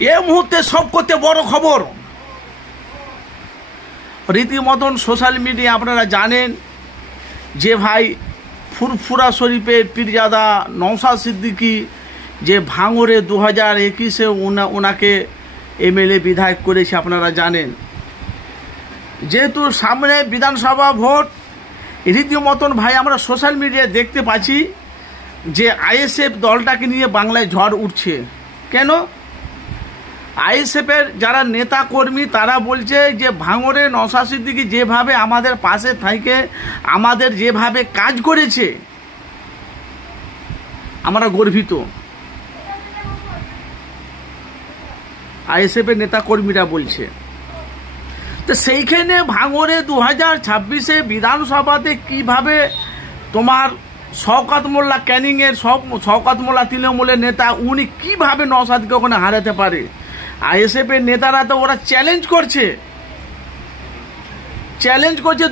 এই মুহূর্তে সবকথা বড় খবর, রীতিমতন সোশ্যাল মিডিয়া আপনারা জানেন যে ভাই ফুরফুরা শরীফের পীরজাদা নওশাদ সিদ্দিকী যে ভাঙড়ে 2021-এ ওনাকে এমএলএ বিধায়ক করেছে আপনারা জানেন। যেহেতু সামনে বিধানসভা ভোট, রীতিমতন ভাই আমরা সোশ্যাল মিডিয়ায় দেখতে পাচ্ছি যে আইএসএফ দলটাকে নিয়ে বাংলায় ঝড় উঠছে। কেন? আইএসএফের যারা নেতা কর্মী তারা বলছে যে ভাঙড়ে নওশাদ সিদ্দিকী যেভাবে আমাদের পাশে থেকে আমাদের যেভাবে কাজ করেছে আমরা গর্বিত। আইএসএফের নেতা কর্মীরা বলছে। তো সেইখানে ভাঙড়ে 2026-এ বিধানসভাতে কিভাবে তোমার শওকত মোল্লা ক্যানিংয়ের শওকত মোল্লা তৃণমূলের নেতা উনি কিভাবে নওশাদকে ওখানে হারাতে পারে? আইএসএফের নেতারা তো ওরা চ্যালেঞ্জ করছে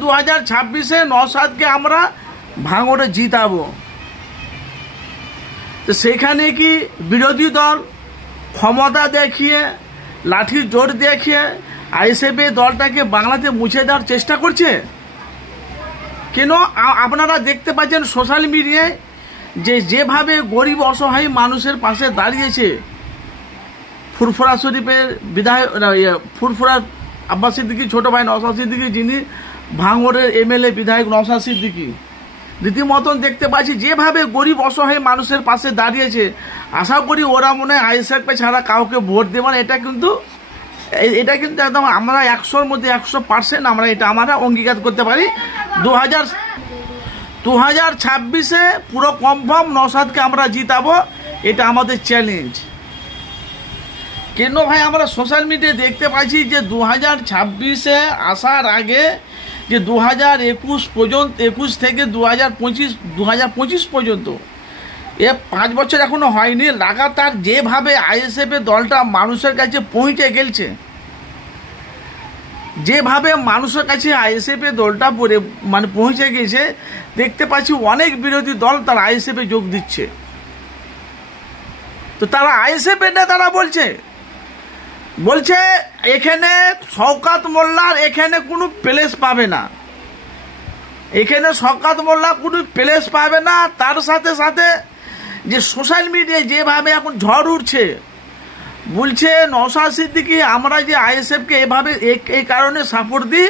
2026-এ নওশাদকে আমরা ভাঙড়ে জিতাবো। তো সেখানে কি বিরোধী দল ক্ষমতা দেখিয়ে লাঠির জোর দেখিয়ে আইএসএফের দলটাকে বাংলাতে মুছে দেওয়ার চেষ্টা করছে? কেন? আপনারা দেখতে পাচ্ছেন সোশ্যাল মিডিয়ায় যেভাবে গরিব অসহায় মানুষের পাশে দাঁড়িয়েছে ফুরফুরা শরীফের বিধায়ক ফুরফুরা আব্বাস সিদ্দিকী ছোট ভাই নওশাদ সিদ্দিকী, যিনি ভাঙড়ের এমএলএ বিধায়ক নওশাদ সিদ্দিকী, রীতিমতন দেখতে পাচ্ছি যেভাবে গরিব অসহায় মানুষের পাশে দাঁড়িয়েছে। আশা করি ওরা মনে হয় আইএসএফকে ছাড়া কাউকে ভোট দেবে না। এটা কিন্তু একদম আমরা 100-র মধ্যে 100% আমরা অঙ্গীকার করতে পারি। 2026-এ পুরো কনফার্ম নওশাদকে আমরা জিতাবো, এটা আমাদের চ্যালেঞ্জ। কেন ভাই আমরা সোশ্যাল মিডিয়ায় দেখতে পাচ্ছি যে 2026-এ আসার আগে যে 2021 থেকে 2025 পর্যন্ত 5 বছর এখনো হয়নি, লাগাতার যেভাবে আইএসএফের দলটা মানুষের কাছে পৌঁছে গেছে, যেভাবে মানুষের কাছে আইএসএফের দলটা পৌঁছে গেছে, দেখতে পাচ্ছি অনেক বিরোধী দল তারা আইএসএফে যোগ দিচ্ছে। তো তারা আইএসএফের নেতারা বলছে এখানে শওকত মোল্লার এখানে কোনো প্লেস পাবে না, এখানে শওকত মোল্লা কোনো প্লেস পাবে না। তার সাথে সাথে যে সোশ্যাল মিডিয়ায় যেভাবে এখন ঝড় উঠছে, বলছে নওশাদ সিদ্দিকী আমরা যে আইএসএফকে এভাবে এই কারণে সাপোর্ট দিই,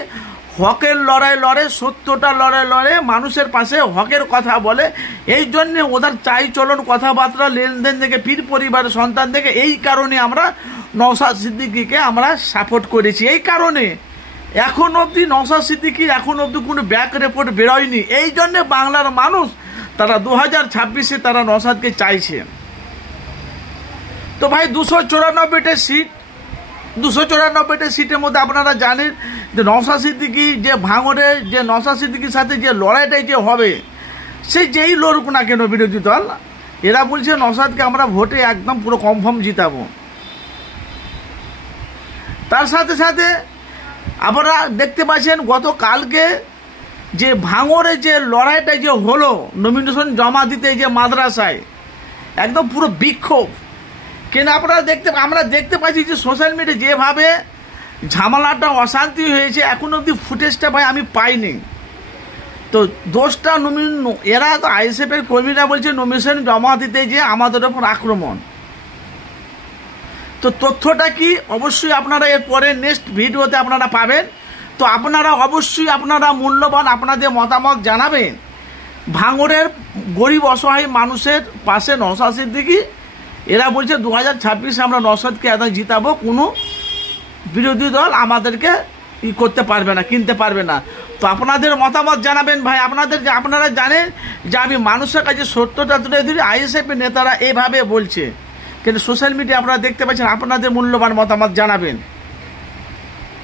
হকের লড়াই লড়ে, সত্যটা লড়ে, মানুষের পাশে হকের কথা বলে, এই জন্যে ওদের চাই চলন কথাবার্তা লেনদেন থেকে পীর পরিবারের সন্তান থেকে এই কারণে আমরা নওশাদ সিদ্দিকীকে আমরা সাপোর্ট করেছি। এই কারণে এখন অবধি নওশাদ সিদ্দিকীর কোনো ব্যাক রিপোর্ট বেরোয়নি। এই জন্যে বাংলার মানুষ তারা 2026-এ তারা নওশাদকে চাইছে। তো ভাই 294টা সিটের মধ্যে আপনারা জানেন যে নওশাদ সিদ্দিকী যে ভাঙড়ে যে নওশাদ সিদ্দিকীর সাথে যে লড়াইটাই যে হবে, সেই যেই লড়ুক না কেন বিরোধী দল, এরা বলছে নওশাদকে আমরা ভোটে একদম পুরো কনফার্ম জিতাবো। তার সাথে সাথে আপনারা দেখতে পাচ্ছেন গতকালকে যে ভাঙড়ে যে লড়াইটা যে হলো নমিনেশন জমা দিতে যে মাদ্রাসায়, একদম পুরো বিক্ষোভ। কেন আমরা দেখতে পাচ্ছি যে সোশ্যাল মিডিয়ায় যেভাবে ঝামেলাটা অশান্তি হয়েছে, এখন অবধি ফুটেজটা ভাই আমি পাইনি। তো দোষটা এরা তো আইএসএফের কর্মীরা বলছে নমিনেশন জমা দিতে যে আমাদের ওপর আক্রমণ। তো তথ্যটা কি অবশ্যই আপনারা এর পরে নেক্সট ভিডিওতে আপনারা পাবেন। তো আপনারা অবশ্যই আপনারা মূল্যবান আপনাদের মতামত জানাবেন। ভাঙড়ের গরিব অসহায় মানুষের পাশে নওশাদ সিদ্দিকী, এরা বলছে 2026-এ আমরা নওশাদকে একদম জিতাবো, কোনো বিরোধী দল আমাদেরকে করতে পারবে না, কিনতে পারবে না। তো আপনাদের মতামত জানাবেন ভাই। আপনারা জানেন যে আমি মানুষের কাছে সত্যটা তুলে ধরি, আইএসএফের নেতারা এইভাবে বলছে, কিন্তু সোশ্যাল মিডিয়া আপনারা দেখতে পাচ্ছেন। আপনাদের মূল্যবান মতামত জানাবেন।